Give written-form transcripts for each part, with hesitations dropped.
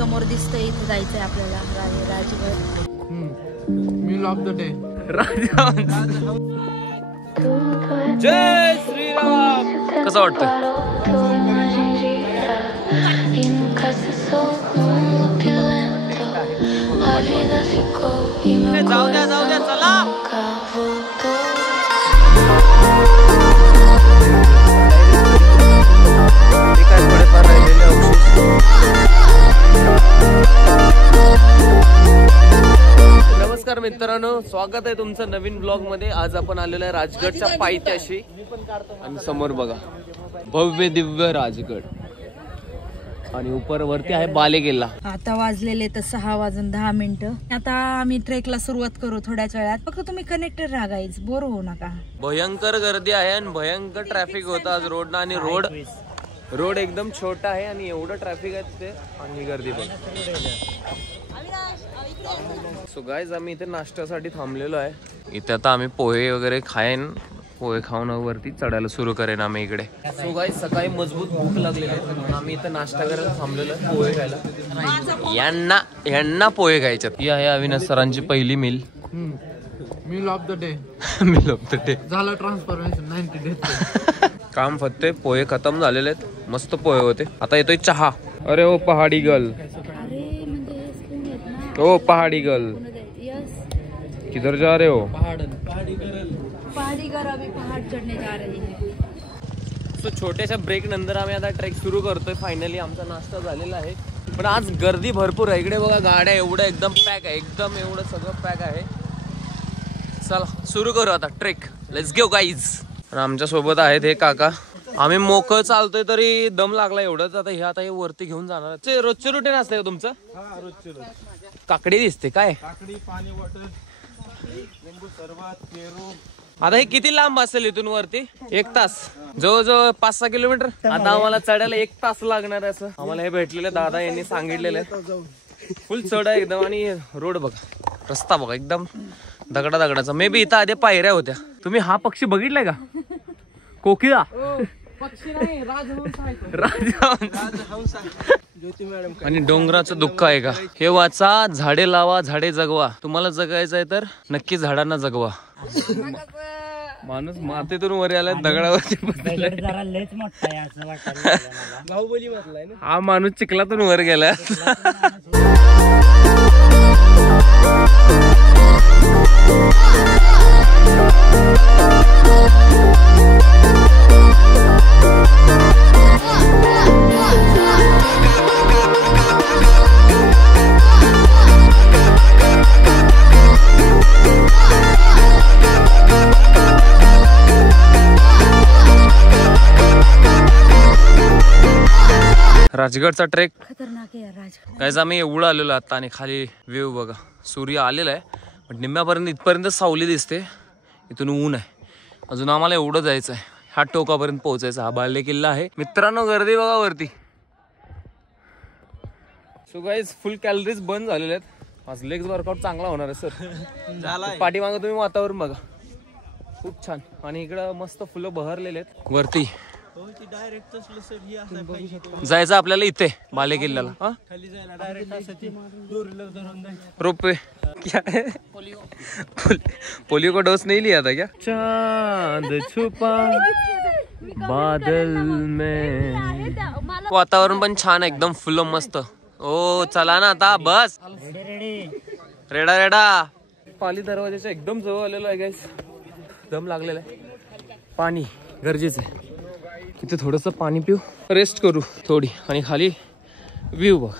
समोर दिसतंय इथे जायचंय आपल्याला Rajgad. Meal of the day. जय श्रीराम. कसं वाटतं? जाऊ द्या चला. नमस्कार मित्रांनो, स्वागत आहे तुमचं नवीन ब्लॉग मध्ये. आज आपण आलेलो आहे राजगडच्या पायथ्याशी आणि समोर बघा भव्य दिव्य राजगड आणि वरती आहे बालेकिल्ला. आता वाजलेले तर 6:10. आता आम्ही ट्रेकला सुरुवात करू थोड्याच वेळात. फक्त तुम्ही कनेक्टेड राहा गाईज, बोर होऊ नका. भयंकर गर्दी आहे आणि भयंकर ट्रॅफिक होता आज रोडना. आणि रोड एकदम छोटा आहे आणि एवढं ट्रॅफिक आहे तिथे आणि गर्दी पण. सो गाईज आम्ही इथे नाश्त्यासाठी थांबलेलो आहे. इथे आता आम्ही पोहे वगैरे पोहे खाऊन वरती चढायला सुरू करेन आम्ही इकडे. सो गाईज सकाळी मजबूत भूक लागलेली आहे म्हणून आम्ही इथे नाश्ता करायला थांबलेलो आहे पोहे खायला. यांना पोहे खायच्यात. ही आहे अविनाश सरांची पहिली meal of the day. Meal of the day झालं ट्रान्सफॉर्मेशन 90 डेज. काम फत्ते. पोहे खतम झालेले आहेत. मस्त पोहे होते. आता येतोय चहा. अरे ओ पहाडी गर्ल, ओ पहाडी गर्ल, किधर जा रहे हो? पहाड़ी घर अभी पहाड़ चढ़ने जा रही है. सो छोट्याशा ब्रेक नंतर आम्ही आता ट्रेक सुरू करतोय. फायनली आमचा नाश्ता झालेला आहे. पण आज गर्दी भरपूर आहे. इकडे बघा गाड्या एवढं एकदम पॅक आहे. एकदम एवढं सगळं पॅक आहे. चला सुरू करू आता ट्रेक. Let's go guys. आमच्या सोबत आहेत हे काका. आम्ही मोकळ चालतोय तरी दम लागला एवढंच. आता हे वरती घेऊन जाणार. रोजचे रुटीन असते का तुमचं? काकडी दिसते काय? काकडी, पाणी बॉटल, लिंबू सरबत, पेरू. आता हे किती लांब असेल इथून वरती? 1 तास, जवळजवळ 5-6 किलोमीटर. आता आम्हाला चढायला 1 तास लागणार आहे असं आम्हाला हे भेटलेलं दादा यांनी सांगितलेलं आहे. फुल चढ आहे एकदम. आणि रोड बघा, रस्ता बघा एकदम दगडाचा. मे बी इथं आधी पायऱ्या होत्या. तुम्ही हा पक्षी बघितलाय का? कोकिळा पक्षी नाही, राजहंस. आणि डोंगराचं दुःख आहे का? हे वाचा, झाडे लावा, झाडे जगवा. तुम्हाला जगायचं आहे तर नक्की झाडांना जगवा. माणूस मातीतून वर आलाय दगडावरती. हा माणूस चिखलातून वर गेला. राजगडचा ट्रेक खतरनाक आहे राजगड. काहीच आम्ही एवढं आलेलो आता. आणि खाली व्ह्यू बघा, सूर्य आलेला आहे पण निम्म्यापर्यंत इथपर्यंत सावली दिसते. इथून ऊन आहे. अजून आम्हाला एवढं जायचं आहे. ह्या टोकापर्यंत पोहोचायचं. हा बालेकिल्ला आहे मित्रांनो. गर्दी बघा वरती. सो गाईज फुल कॅलरीज बंद झालेल्या आहेत. आज लेग्स वर्कआउट चांगला होणार आहे सर. पाठीमागं तुम्ही वातावरण बघा, खूप छान. आणि इकडं मस्त फुलं बहरलेले आहेत वरती. जायचं आपल्याला इथे बालेकिल्ल्याला. रोपवे क्या है? पोलियो का डोस नहीं लिया था क्या? चांद छुपा बादल में. वातावरण पण छान एकदम फुलं मस्त. ओ चला ना आता बस. रेडा. पाली दरवाजाच्या एकदम जवळ आलेलो आहे गाईस. दम लागलेला आहे. पाणी गरजेचं आहे. इथे थोडस पाणी पिऊ, रेस्ट करू थोडी. आणि खाली व्ह्यू बघ.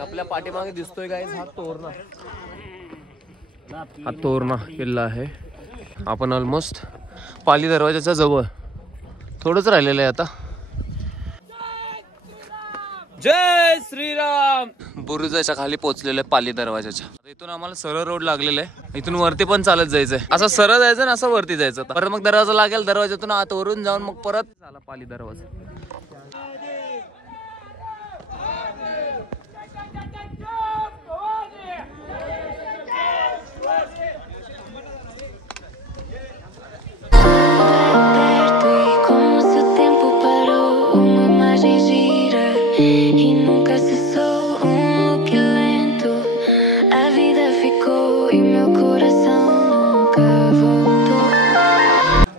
आपल्या पाठीमागे दिसतोय गाईस हा तोरणा किल्ला आहे. आपण ऑलमोस्ट पाली दरवाजाच्या जवळ. थोडंच राहिलेलं आहे आता. जय श्रीराम. बुरुजाच्या खाली पोहोचलेलं आहे पाली दरवाजाच्या. इथून आम्हाला सरळ रोड लागलेला आहे. इथून वरती पण चालत जायचंय. असं सरळ जायचं आणि असं वरती जायचं. परत मग दरवाजा लागेल. दरवाजातून आत वरून जाऊन मग परत झाला पाली दरवाजा. Como se o tempo parou, uma y nunca cesó un luque lento. La vida ficou y mi corazón nunca voltó.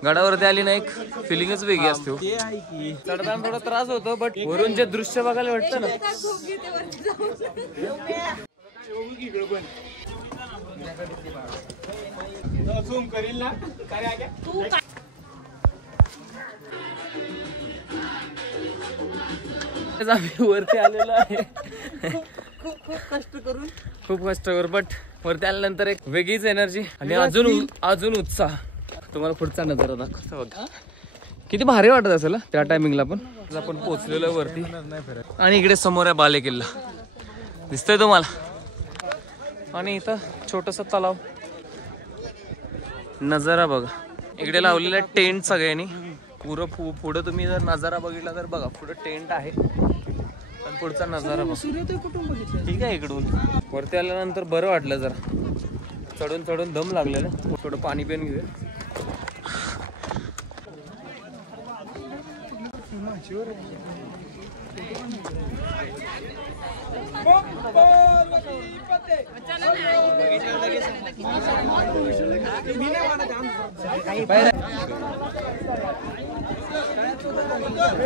गडावरती आली ना एक फिलिंगच वेगळी असते हो. ते आहे की चढताना थोडा त्रास होतो बट वरून जे दृश्य बघायला भेटतं ना झूम करील ना काय आग्या आम्ही वरती आलेलो आहे खूप कष्ट करून खूप कष्ट करू बट वरती आल्यानंतर एक वेगळीच एनर्जी आणि अजून उत्साह. तुम्हाला पुढचा नजारा दाखवतो बघा. किती भारी वाटत असेल त्या टायमिंगला पण. आपण पोहोचलेलो वरती आणि इकडे समोर आहे बाले किल्ला दिसतोय तुम्हाला. आणि इथं छोटस तलाव. नजारा बघा. इकडे लावलेला टेंट सगळ्यांनी पुढे तुम्ही जर नजारा बघितला तर बघा पुढे टेंट आहे. पण पुढचा नजारा बघा. ठीक आहे. इकडून वरती आल्यानंतर बरं वाटलं जरा. चढून दम लागलेलं. थोडं पाणी पिऊन घेऊया.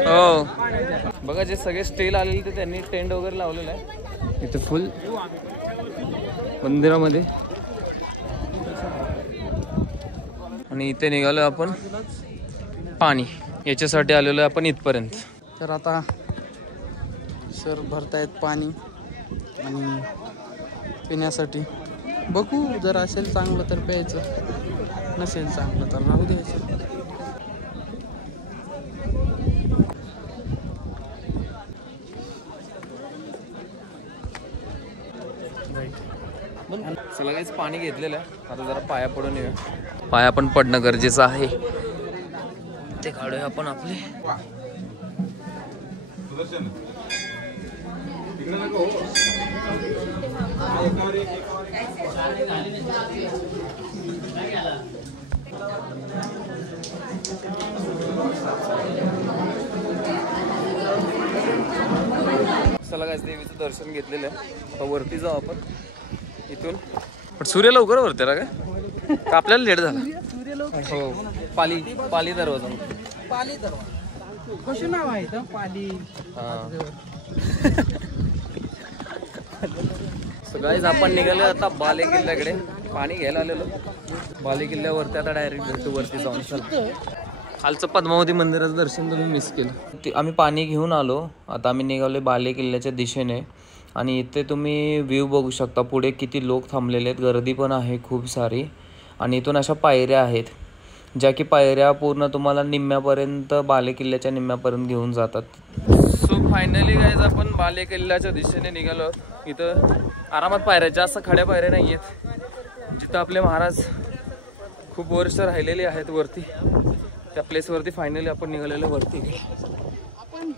हो बघा जे सगळे स्टेल आलेले ते त्यांनी टेंट वगैरे लावलेलं आहे इथे फुल मंदिरामध्ये. आणि इथे निघालो आपण पाणी याच्यासाठी आलेलो आपण इथपर्यंत. तर आता सर भरतायत पाणी आणि पिण्यासाठी. बघू जर असेल चांगलं तर प्यायचं नसेल चांगलं तर राहू द्यायचं. चला काहीच पाणी घेतलेलं आहे. आता जरा पाया पडून येऊया. पाया पण पडणं गरजेचं आहे. ते काढूया आपण आपले. चला काय देवीचं दर्शन घेतलेलं आहे. आता वरती जाऊ आपण इथून. पण सूर्य लवकर वरते ना काय का आपल्याला लेट झाला. हो पाली दरवाजा. पाली दरवाजा कसं नाव आहे इथं पाली. सगळीच आपण निघालो आता बाले किल्ल्याकडे. पाणी घ्यायला आलेलो बाले किल्ल्यावरती. आता डायरेक्ट भेटू वरती जाऊन. चला खालचं पद्मावती मंदिराचं दर्शन तुम्ही मिस केलं. आम्ही पाणी घेऊन आलो. आता आम्ही निघालो बाले किल्ल्याच्या दिशेने. आणि इथे तुम्ही व्ह्यू बघू शकता. पुढे किती लोक थांबलेले आहेत. गर्दी पण आहे खूप सारी. आणि इथून अशा पायऱ्या आहेत ज्या की पायऱ्या पूर्ण तुम्हाला निम्म्यापर्यंत बाले किल्ल्याच्या निम्म्यापर्यंत घेऊन जातात. सो फायनली गाईज आपण बाले किल्ल्याच्या दिशेने निघालो. इथं आरामात पायऱ्या. जास्त खड्या पायऱ्या नाही आहेत. जिथं आपले महाराज खूप वर्ष राहिलेले आहेत वरती त्या प्लेसवरती फायनली आपण निघालेलो वरती.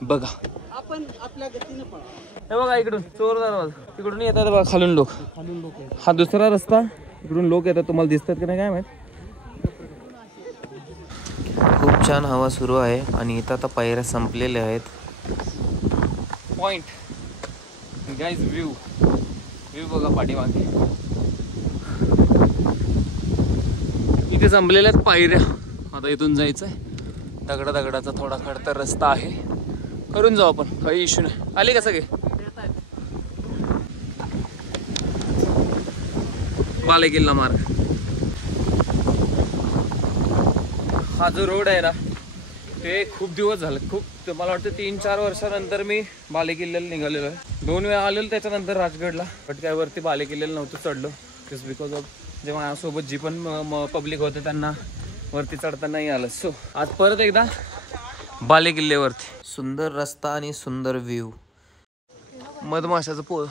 बघा आपण आपल्या गतीने पळा. हे बघा इकडून चोर दरवाजा. तिकडून येतात बघा खालून लोक. हा दुसरा रस्ता. इकडून लोक येतात. तुम्हाला दिसतात की नाही काय माहित. खूप छान हवा सुरू आहे आणि इथं आता पायऱ्या संपलेल्या आहेत. पॉइंट गाईज व्ह्यू बघा पाठीमागे. इथे संपलेल्या आहेत पायऱ्या. आता इथून जायचंय. दगडाचा थोडा खडतर रस्ता आहे. करून जाऊ आपण. काही इश्यू नाही. आले का सगळे. बाले किल्ला मार्ग. हा जो रोड आहे ना ते खूप दिवस झाले. खूप मला वाटतं 3-4 वर्षानंतर मी बाले किल्ल्याला निघालेलो आहे. 2 वेळा आलेलो त्याच्यानंतर राजगडला. बट काय वरती बाले किल्ल्याला नव्हतं चढलो. जस्ट बिकॉज ऑफ जे माझ्यासोबत जी पण पब्लिक होते त्यांना वरती चढता नाही आलं. सो आज परत एकदा बाले किल्ल्यावरती. सुंदर रस्ता आणि सुंदर व्ह्यू. मधमाशाचं पोळ.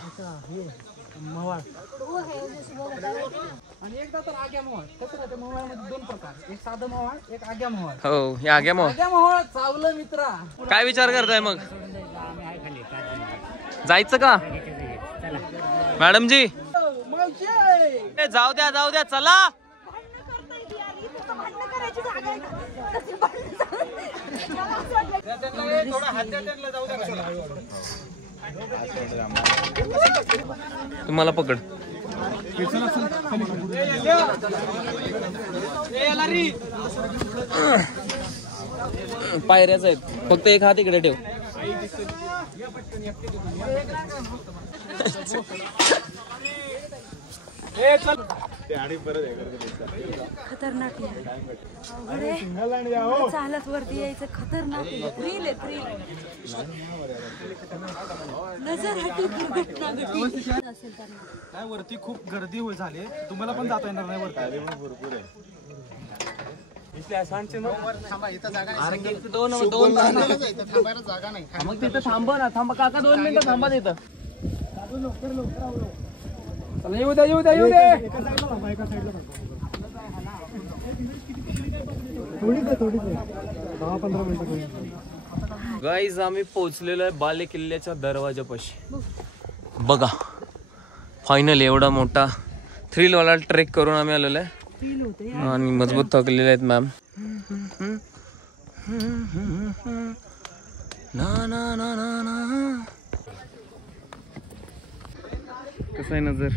आणि एकदा तर आग्या मोहळ. कसं राहतं मोहळामध्ये 2 प्रकार. एक साधं मोहळ एक आग्या मोहळ. हो या आग्या मग आग्या मोहळ चावलं मित्रा. काय विचार करताय मग. जायचं का मॅडम जी. जाऊ द्या चला. तुम्हाला पकड. पायऱ्याच आहेत, फक्त एक हात इकडे ठेव. खतरनाक चालत वरती यायचं खतरनाक थ्रिल आहे थ्रिल. नजर हटी दुर्घटना घडली असेल त्यांना. काय वरती खूप गर्दी झाली, तुम्हाला पण जाता येणार नाही वरती, भरपूर आहे. मग तिथं थांबा ना, थांबा काका 2 मिनिटं थांबा तिथं. येऊ द्या येऊ द्या येऊ द्या. गाईज आम्ही पोहोचलेलो आहे बाले किल्ल्याच्या दरवाजापाशी. बघा फायनल एवढा मोठा थ्रिल वाला ट्रेक करून आम्ही आलेलो आहे आणि मजबूत थकलेले आहेत मॅम. ना ना ना ना ना. कसं आहे नजर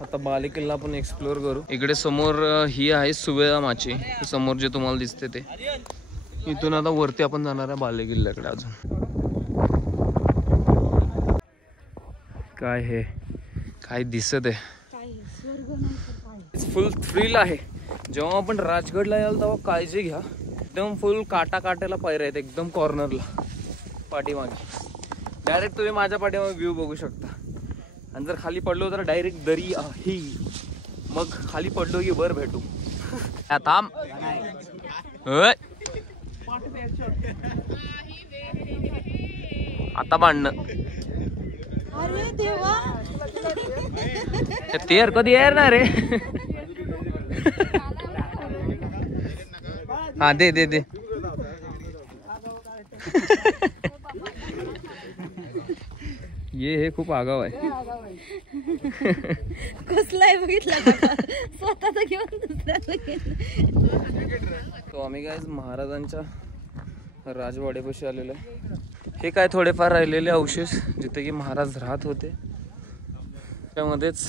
आता बाले किल्ला आपण एक्सप्लोर करू. इकडे समोर ही आहे सुवेळा माची, समोर जे तुम्हाला दिसते ते. इथून आता वरती आपण जाणार आहे बाले किल्ल्याकडे. अजून काय हे काय दिसत आहे, फुल थ्रिल आहे. जेव्हा आपण राजगडला याल तेव्हा काळजी घ्या, एकदम फुल काट्याला पायऱ्या आहेत एकदम कॉर्नरला पाठीमागे. डायरेक्ट तुम्ही माझ्या पाठीमागे व्ह्यू बघू शकता. आणि जर खाली पडलो तर डायरेक्ट दरी आहे. मग खाली पडलो की वर भेटू. थांब आता भांडणं. अरे देवा तेर कधी येणार रे. हा दे दे दे. ये हे खूप आगाव आहे. कसलाय बघितला स्वतःचा घेऊन दुसऱ्याला तो आम्ही काय महाराजांच्या राजवाड्यापाशी आलेलो आहे. हे काय थोडेफार राहिलेले अवशेष जिथे की महाराज राहत होते, त्यामध्येच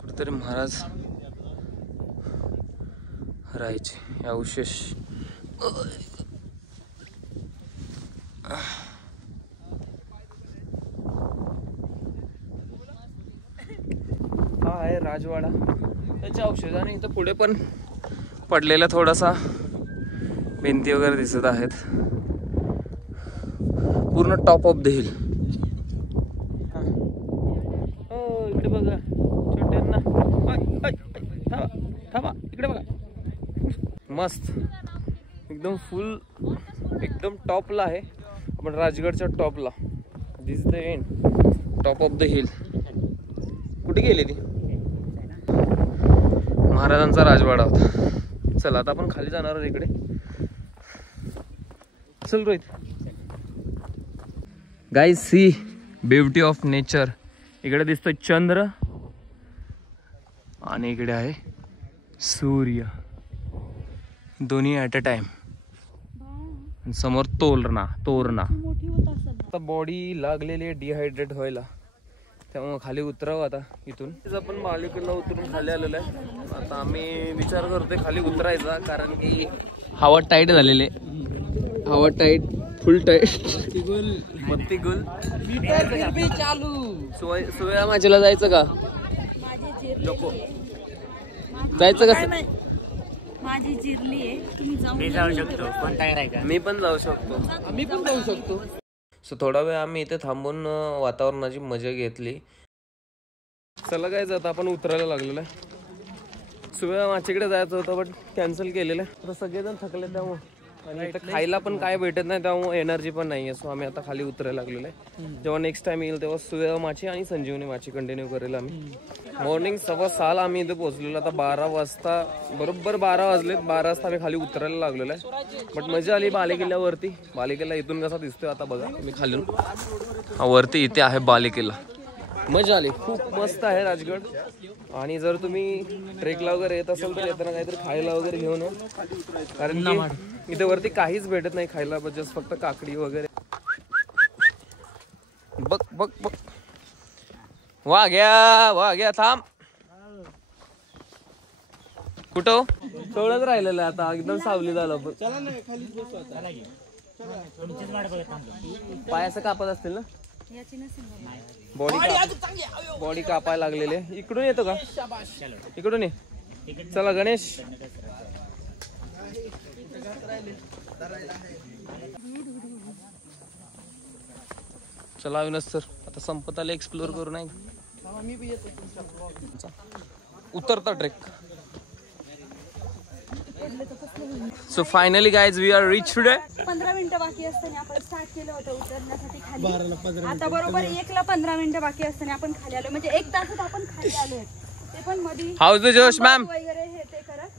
कुठेतरी महाराज राहायचे. हे अवशेष हा आहे राजवाडा. त्याच्या अवशेषाने इथं पुढे पण पडलेला थोडासा भिंती वगैरे दिसत आहेत. पूर्ण टॉप ऑफ द हिल. हो इकडे बघा छोट्यांना. थांबा इकडे बघा. मस्त एकदम फुल एकदम टॉपला आहे. आपण राजगडच्या टॉपला. This the end top of the hill. कुठे गेली ती? महाराजांचा राजवाडा होता. चला आता आपण खाली जाणार आहोत इकडे. चल Rohit. Guys see beauty of nature. इकडे दिसतोय चंद्र आणि इकडे आहे सूर्य, दोन्ही ॲट अ टाइम. समोर तोरणा. आता बॉडी लागलेली आहे डिहायड्रेट व्हायला, त्यामुळे खाली उतरावं आता इथून. आपण बाले किल्ला उतरून खाली आलेलो आहे. आता आम्ही विचार करतोय खाली उतरायचा, कारण की हवा टाईट झालेले. हवा टाईट, फुल टाईट. मत्ती गुल चालू. सोया माझ्याला जायचं का? नको जायचं का? माझी जिरली आहे. तुम्ही जाऊ शकतो. मी पण जाऊ शकतो. आम्ही पण जाऊ शकतो. सो थोडा वेळ आम्ही इथे थांबून वातावरणाची मजा घेतली. चला काय आता आपण उतरायला लागलेलं आहे. सुवेळा माचीकडे जायचं होतं बट कॅन्सल केलेलं आहे. आता सगळेजण थकले त्यामुळे आणि इथं खायला पण काय भेटत नाही, त्यामुळे एनर्जी पण नाही आहे. सो आम्ही आता खाली उतरायला लागलेलो आहे. जेव्हा नेक्स्ट टाइम येईल तेव्हा सुया माची आणि संजीवनी माची कंटिन्यू करेल आम्ही. मॉर्निंग 6:15 आम्ही इथे पोहोचलेलो. आता 12 वाजता बरोबर 12 वाजलेत. 12 वाजता आम्ही खाली उतरायला लागलेलो आहे. बट मजा आली बालेकिल्ल्यावरती. बालेकिल्ला इथून कसा दिसतोय आता बघा मी खालून. वरती इथे आहे बालेकिल्ला. मजा आली, खूप मस्त आहे राजगड. आणि जर तुम्ही ट्रेकला वगैरे येत असाल तर येताना काहीतरी खायला वगैरे घेऊन या, कारण की इथे वरती काहीच भेटत नाही खायला, जस्ट फक्त काकडी वगैरे. बघ बघ बघ, वाघ्या थांब. कुठं थोडंच राहिलेलं आहे आता, एकदम सावली झालं. पाय असं कापत असतील ना, बॉडी कापायला लागलेली आहे. इकडून येतो का, इकडून ये. चला गणेश, चला अविनाश सर, आता संपत आले, एक्सप्लोर करू नाही. उतरता trek. So finally guys we are reach today. 15 मिनिटं बाकी असताना आपण स्टार्ट केलं होतं उतरण्यासाठी खाली. आता बरोबर 1ला 15 मिनिटं बाकी असताना आपण खाली आलो, म्हणजे 1 तासात आपण खाली आलोय. ते पण मध्ये हाऊस द जोश मॅम वगैरे हे ते करत,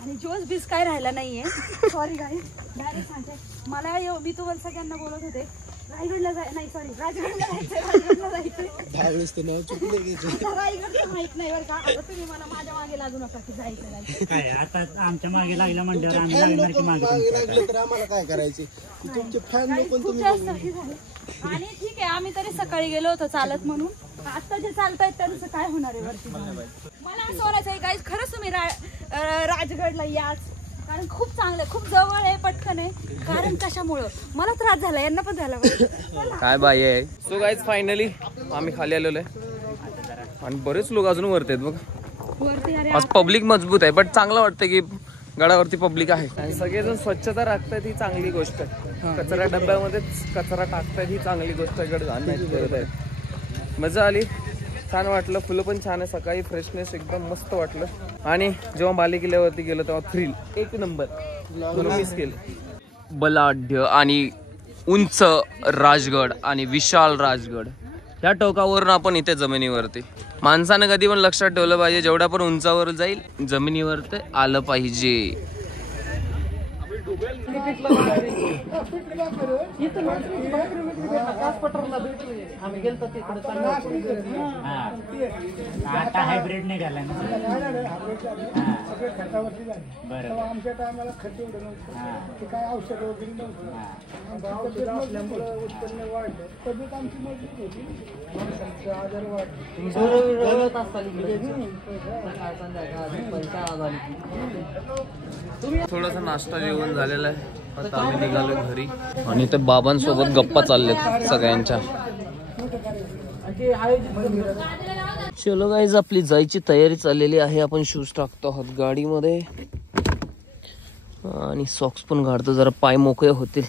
आणि जोश बीस काय राहिला नाहीये. सॉरी गाईज, डायरेक्ट सांगते मला. मी तुम्हाला सगळ्यांना बोलत होते रायगडला नाही सॉरी राजगडला जायचंय, राजगडला जायचंय. रायगडचं माहित नाही बरं का. आता तुम्ही मला माझ्या मागे लागू नका की जायचं काय. आता आमच्या मागे लागला म्हणल्यावर आम्ही लागणार की मागे तर आम्हाला काय करायचे, तुमचे फॅन लोक खूप जास्त हे झालं. आणि ठीक आहे, आम्ही तरी सकाळी गेलो होतो चालत म्हणून. आता जे चालतायत त्यांचं काय होणार आहे वरती. मला असं म्हणायचं आहे गाईज, खरंच तुम्ही राजगडला याच, कारण खूप चांगलं आहे, खूप जवळ आहे, पटकन आहे. कारण कशामुळं मला त्रास झाला, यांना पण झाला काय बाई आहे. सो गाईज फायनली आम्ही खाली आलेलो आहे, आणि बरेच लोक अजून वरती आहेत बघ. वरती. अरे आज पब्लिक मजबूत आहे, बट चांगलं वाटतं की गडावरती पब्लिक आहे आणि सगळेजण स्वच्छता राखतायत, ही चांगली गोष्ट आहे. कचरा डब्यामध्येच कचरा टाकतायत, ही चांगली गोष्ट आहे. करत आहेत. मजा आली, छान वाटलं. फुलं पण छान आहे, सकाळी फ्रेशनेस एकदम मस्त वाटलं. आणि जेव्हा बालेकिल्ल्यावरती गेलो तेव्हा थ्रिल एक नंबर, मिस केलं. बलाढ्य आणि उंच राजगड आणि विशाल राजगड, ह्या टोकावरून आपण इथे जमिनीवरती. माणसानं कधी पण लक्षात ठेवलं पाहिजे, जेवढा पण उंचावर जाईल जमिनीवर ते आलं पाहिजे. आता हायब्रिड निघाला ना. बरं, आमच्या टायमाला खर्च एवढं नव्हतं, काय औषध वगैरे नव्हतं. असल्यामुळे उत्पन्न वाढलं, तब्येत आमची मजबूत होती, माणसांचे आजार थोडासा नाश्ता जेवण झालेला आहे, आता आम्ही निघालो घरी. आणि ते बाबांसोबत गप्पा चाललेत सगळ्यांच्या. चलो गाईज, आपली जायची तयारी चाललेली आहे. आपण शूज टाकतो आहोत गाडीमध्ये आणि सॉक्स पण काढतो, जरा पाय मोकळे होतील.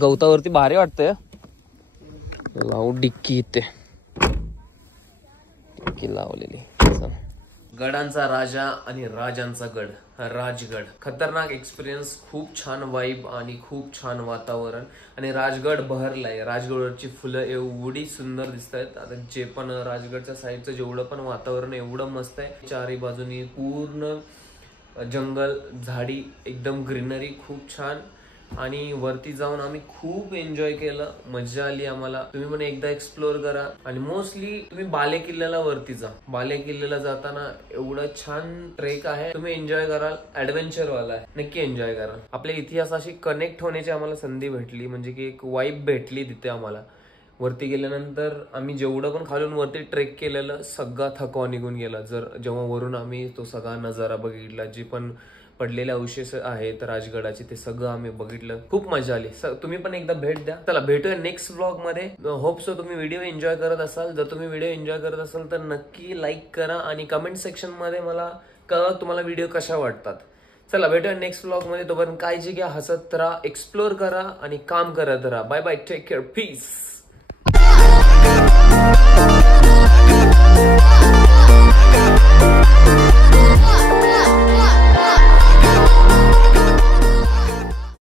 गवतावरती भारी वाटतंय. लावू डिक्की, इथे डिक्की लावलेली. गडांचा राजा आणि राजांचा गड, राजगड. खतरनाक एक्सपिरियन्स, खूप छान वाईब आणि खूप छान वातावरण. आणि राजगड बहरलाय, राजगडवरची फुलं एवढी सुंदर दिसत आहेत. आता जे पण राजगडच्या साईडचं जेवढं पण वातावरण एवढं मस्त आहे. चारी बाजूनी पूर्ण जंगल, झाडी, एकदम ग्रीनरी, खूप छान. आणि वरती जाऊन आम्ही खूप एन्जॉय केलं, मजा आली आम्हाला. तुम्ही पण एकदा एक्सप्लोर करा. आणि मोस्टली तुम्ही बालेकिल्ल्याला वरती जा. बालेकिल्ल्याला जाताना एवढं छान ट्रेक आहे, तुम्ही एन्जॉय कराल. ऍडव्हेंचर वाला आहे, नक्की एन्जॉय कराल. आपल्या इतिहासाशी कनेक्ट होण्याची आम्हाला संधी भेटली, म्हणजे की एक वाईब भेटली तिथे आम्हाला. वरती गेल्यानंतर आम्ही जेवढं पण खालून वरती ट्रेक केलेलं सगळा थकवा निघून गेला. जेव्हा वरून आम्ही तो सगळा नजारा बघितला, जे पण पडलेले अवशेष आहेत राजगडाचे, ते सगळं आम्ही बघितलं. खूप मजा आली. तुम्ही पण एकदा भेट द्या. चला भेटूया नेक्स्ट ब्लॉग मध्ये. होप सो तुम्ही व्हिडिओ एन्जॉय करत असाल. जर तुम्ही व्हिडिओ एन्जॉय करत असाल तर नक्की लाईक करा आणि कमेंट सेक्शन मध्ये मला कळवा तुम्हाला व्हिडिओ कशा वाटतात. चला भेटूया नेक्स्ट ब्लॉग मध्ये. तोपर्यंत काळजी घ्या, हसत राहा, एक्सप्लोर करा आणि काम करत राहा. Bye bye, take care, piece.